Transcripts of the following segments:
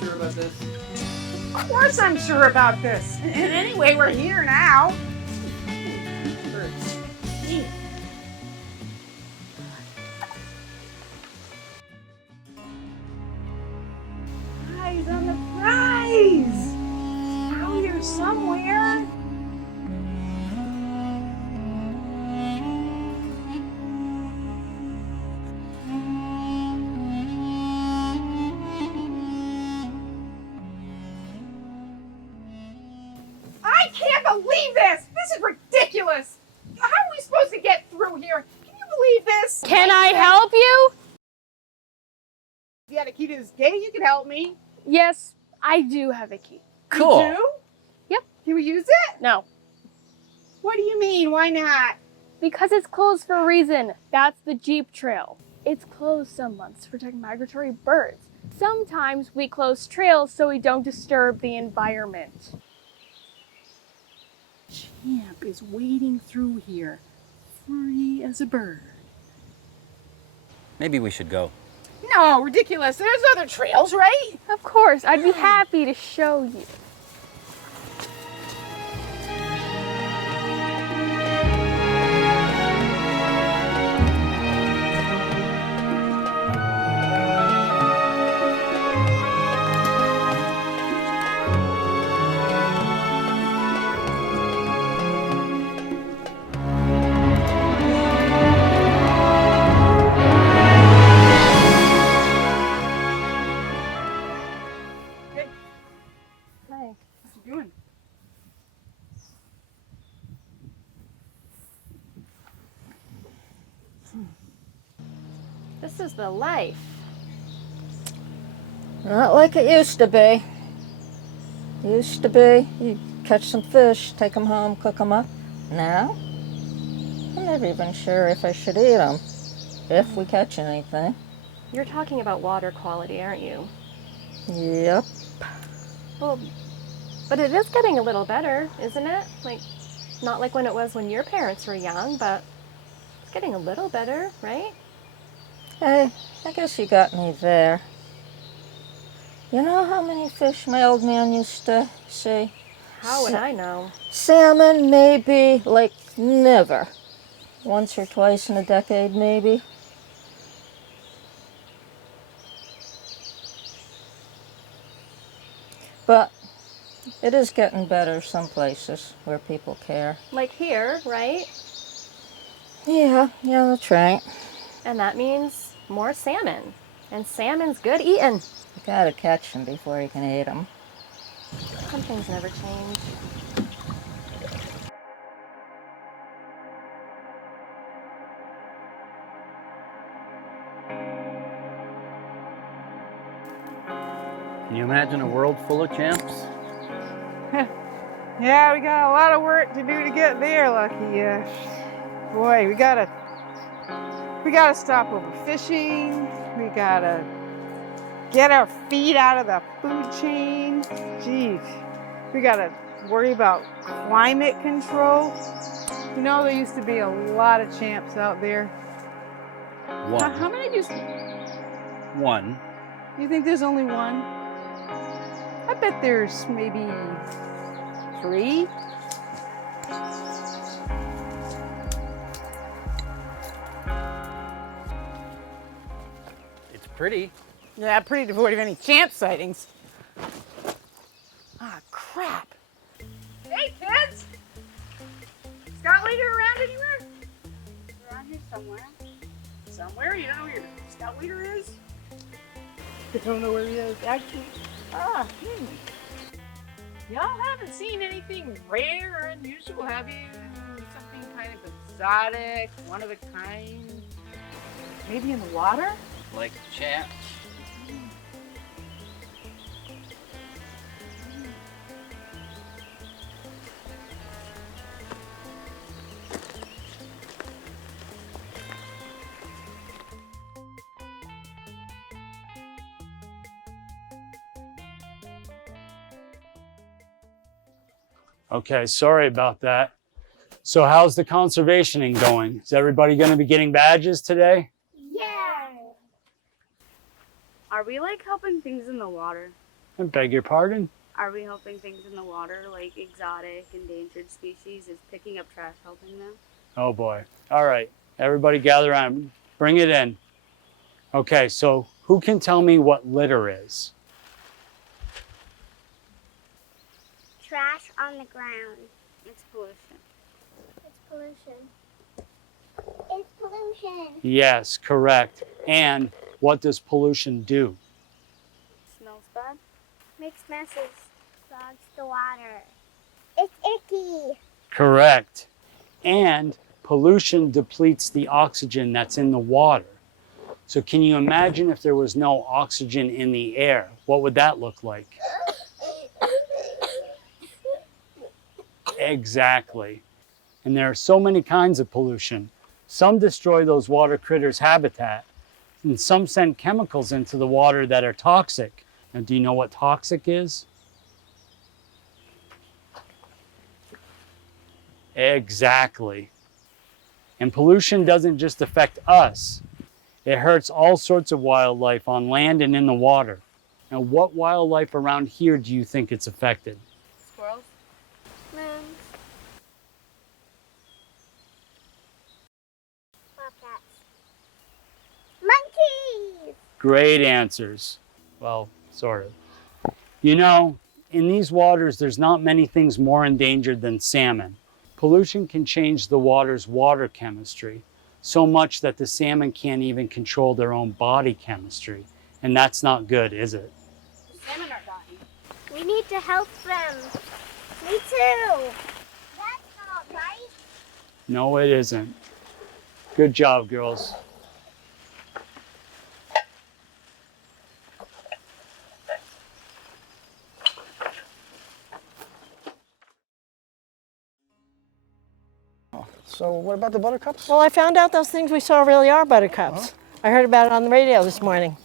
sure about this? Of course I'm sure about this. And anyway, we're here now. Birds. Eyes on the prize. Out here somewhere. I can't believe this! This is ridiculous! How are we supposed to get through here? Can you believe this? Can I help you? If you had a key to this gate, you could help me. Yes, I do have a key. Cool. You do? Yep. Can we use it? No, What do you mean? Why not? because it's closed for a reason. That's the Jeep Trail. It's closed some months to protect migratory birds. Sometimes we close trails so we don't disturb the environment. Champ is wading through here, free as a bird. Maybe we should go. No, ridiculous. There's other trails, right? Of course, I'd be happy to show you. Hi. What you doing? This is the life. Not like it used to be. Used to be, you catch some fish, take them home, cook them up. Now, I'm never even sure if I should eat them, if we catch anything. You're talking about water quality, aren't you? Yep. Well, but it is getting a little better, isn't it? Like, not like when it was when your parents were young, but it's getting a little better, right? Hey, I guess you got me there. You know how many fish my old man used to see? How would I know? Salmon, maybe, like never. Once or twice in a decade, maybe. But it is getting better some places where people care. Like here, right? Yeah, that's right. And that means more salmon. And salmon's good eating. You gotta catch them before you can eat them. Some things never change. Can you imagine a world full of champs? Yeah, we got a lot of work to do to get there, Lucky. Boy, we gotta stop overfishing. We gotta get our feet out of the food chain. Geez, we gotta worry about climate control. You know, there used to be a lot of champs out there. One. How many do you One. You think there's only one? I bet there's maybe 3. It's pretty. Yeah, pretty devoid of any champ sightings. Ah, crap. Hey, kids! Scout leader around anywhere? Around here somewhere. Somewhere? You don't know where your scout leader is? I don't know where he is, actually. Y'all haven't seen anything rare or unusual, have you? Something kind of exotic, one of a kind? Maybe in the water? Like champs. Okay, sorry about that. So how's the conservationing going? Is everybody going to be getting badges today? Yeah. Are we like helping things in the water? I beg your pardon? Are we helping things in the water, like exotic, endangered species? Is picking up trash helping them? Oh boy. All right, everybody gather around. Bring it in. Okay, so who can tell me what litter is? Trash on the ground. It's pollution. It's pollution. It's pollution. Yes, correct. And what does pollution do? Smells bad. Makes messes. Clogs the water. It's icky. Correct. And pollution depletes the oxygen that's in the water. So can you imagine if there was no oxygen in the air? What would that look like? Exactly. And there are so many kinds of pollution. Some destroy those water critters' habitat, and some send chemicals into the water that are toxic. Now, do you know what toxic is? Exactly. And pollution doesn't just affect us. It hurts all sorts of wildlife on land and in the water. Now, what wildlife around here do you think it's affected? Squirrels. Moons. Bobcats. Monkeys. Great answers. Well, sort of. You know, in these waters, there's not many things more endangered than salmon. Pollution can change the water's water chemistry so much that the salmon can't even control their own body chemistry. And that's not good, is it? Salmon are dying. We need to help them. Me too. That's not right. No, it isn't. Good job, girls. So what about the buttercups? Well, I found out those things we saw really are buttercups. I heard about it on the radio this morning.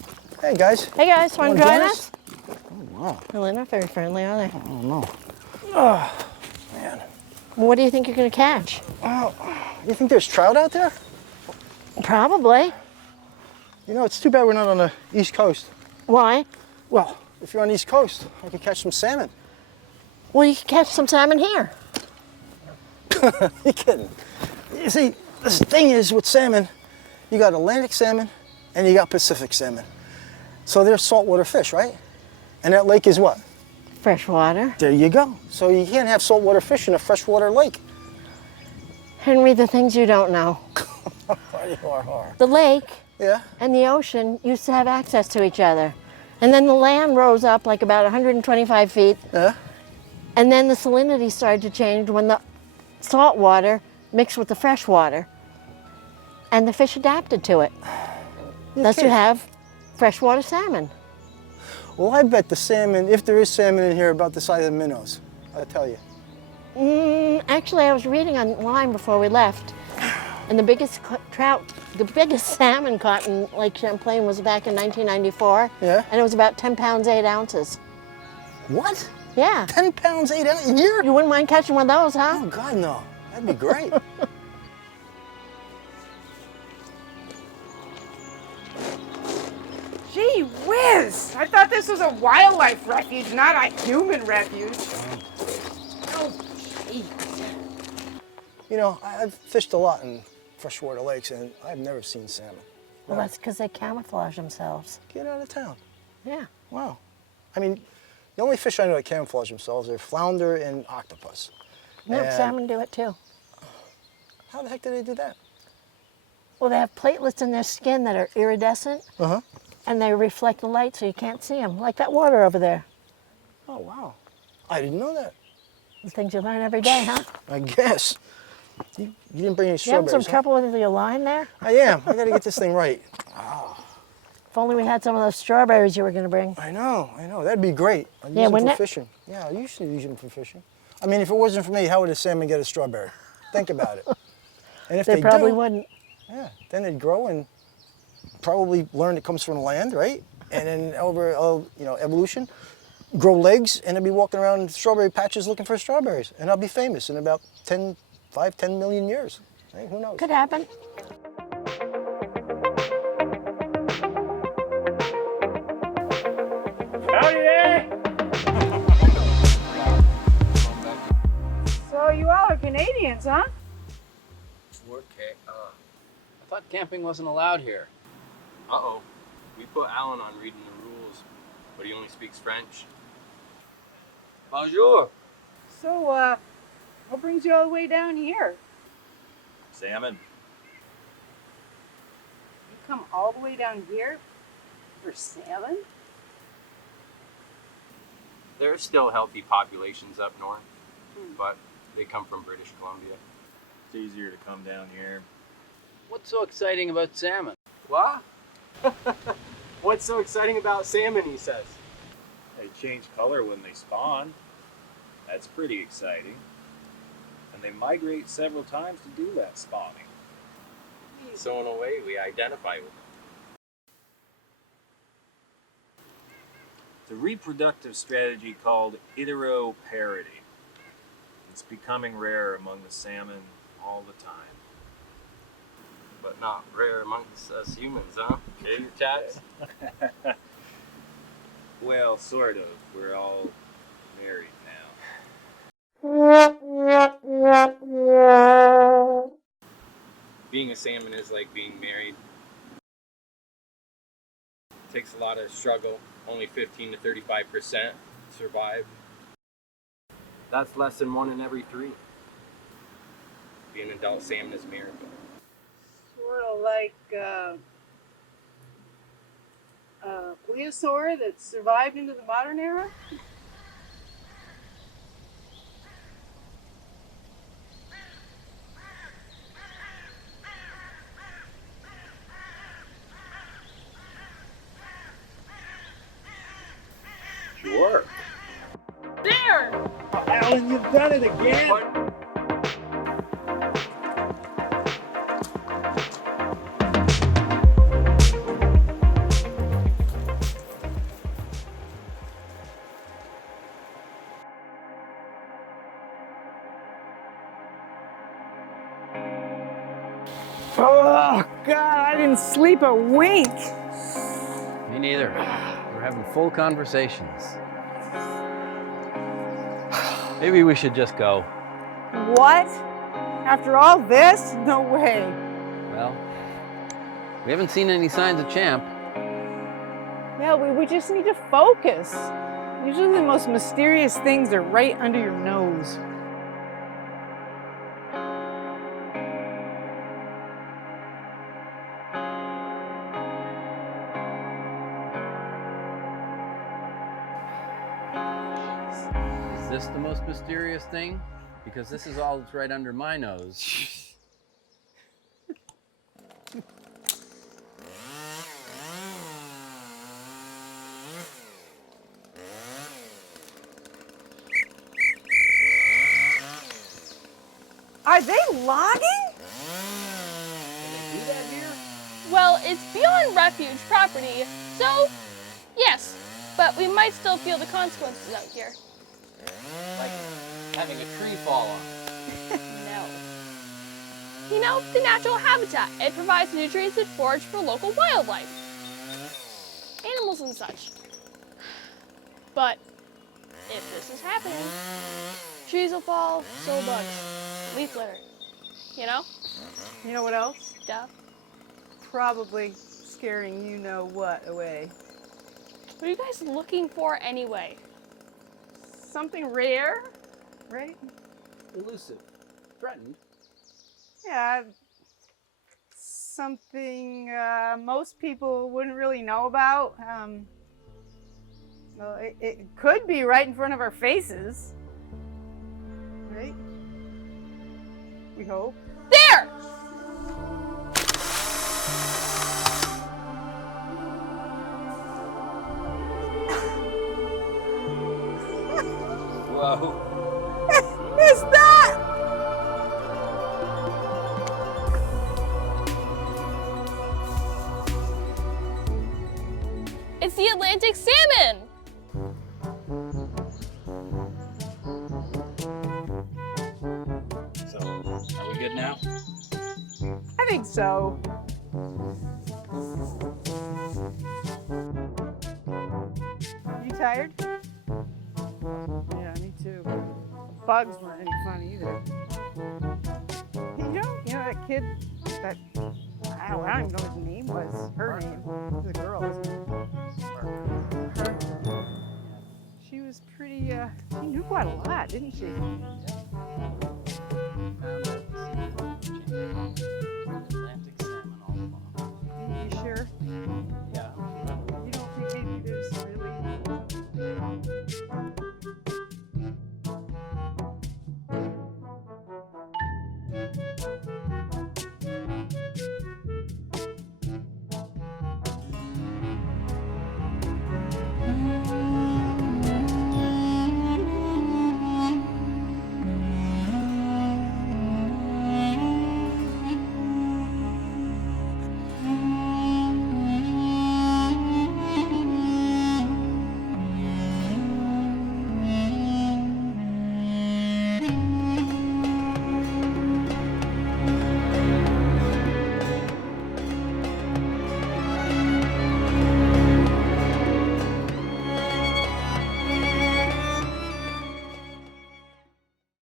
Hey guys. Hey guys, want to join us? Oh wow. Well, they're not very friendly, are they? I don't know. Oh man. Well, what do you think you're going to catch? Well, you think there's trout out there? Probably. You know, it's too bad we're not on the East Coast. Why? Well, if you're on the East Coast, I could catch some salmon. Well, you can catch some salmon here. You're kidding. You see, this thing is with salmon, you got Atlantic salmon and you got Pacific salmon. So they're saltwater fish, right? And that lake is what? Freshwater. There you go. So you can't have saltwater fish in a freshwater lake. Henry, the things you don't know. You are. The lake Yeah. and the ocean used to have access to each other. And then the land rose up like about 125 feet. Yeah. And then the salinity started to change when the salt water mixed with the fresh water. And the fish adapted to it. Thus you have freshwater salmon. Well, I bet the salmon, if there is salmon in here, about the size of minnows. I'll tell you. Actually, I was reading online before we left, and the biggest salmon caught in Lake Champlain was back in 1994. Yeah. And it was about 10 pounds, 8 ounces. What? Yeah. 10 pounds, 8 ounces a year? You wouldn't mind catching one of those, huh? Oh, God, no. That'd be great. Gee whiz! I thought this was a wildlife refuge, not a human refuge. Oh, gee. You know, I've fished a lot in freshwater lakes, and I've never seen salmon. Well, that's because they camouflage themselves. Get out of town. Yeah. Wow. I mean, the only fish I know that camouflage themselves are flounder and octopus. No, And salmon do it too. how the heck do they do that? Well, they have platelets in their skin that are iridescent, Uh-huh. and they reflect the light so you can't see them, like that water over there. Oh, wow. I didn't know that. The things you learn every day, huh? I guess. You didn't bring any You having strawberries, some huh? trouble with your line there? I am. I gotta get this thing right. If only we had some of those strawberries you were going to bring. I know. That'd be great. I'd use Yeah, them wouldn't for it? fishing. Yeah, I usually use them for fishing. I mean, if it wasn't for me, how would a salmon get a strawberry? Think about it. And if They they probably do, wouldn't. yeah, then they'd grow and probably learn it comes from the land, right? And then over, evolution, grow legs, and they'd be walking around in strawberry patches looking for strawberries. And I'll be famous in about 10 million years. Right? Who knows? Could happen. Howdy there! weekends, huh? Okay. I thought camping wasn't allowed here. Uh-oh. We put Alan on reading the rules, but he only speaks French. Bonjour. So, what brings you all the way down here? Salmon. You come all the way down here for salmon? There are still healthy populations up north, but they come from British Columbia. It's easier to come down here. What's so exciting about salmon? What? What's so exciting about salmon, he says? They change color when they spawn. That's pretty exciting. And they migrate several times to do that spawning. So in a way, we identify with them. It's a reproductive strategy called heteroparity. It's becoming rare among the salmon all the time. But not rare amongst us humans, huh? Okay, your chaps? Well, sort of. We're all married now. Being a salmon is like being married. It takes a lot of struggle. Only 15 to 35% survive. That's less than 1 in every 3. Being an adult salmon is a miracle. Sort of like plesiosaur that survived into the modern era? Sure. There! Alan, you've done it again! Oh, God, I didn't sleep a wink. Me neither. We're having full conversations. Maybe we should just go. What? After all this? No way. Well, we haven't seen any signs of Champ. Yeah, we just need to focus. Usually the most mysterious things are right under your nose. Is this the most mysterious thing? Because this is all that's right under my nose. Are they logging? Well, it's beyond refuge property, so yes, but we might still feel the consequences out here. Like having a tree fall on. No. You know, the natural habitat. It provides nutrients that forage for local wildlife. Animals and such. But if this is happening, trees will fall, so will bugs. Leaf litter. You know? You know what else? Duh. Probably scaring you know what away. What are you guys looking for anyway? Something rare, right? Elusive. Threatened. Yeah. Something most people wouldn't really know about. Well, it could be right in front of our faces. Right? We hope. There! Whoa. Is that? It's the Atlantic salmon! So, are we good now? I think so. You tired? Yeah, me too. Bugs weren't any fun either. that kid, that, I don't even know what his name was. Her name. It was a girl, wasn't it? Her. She was pretty, she knew quite a lot, didn't she? Atlantic salmon all along. You sure?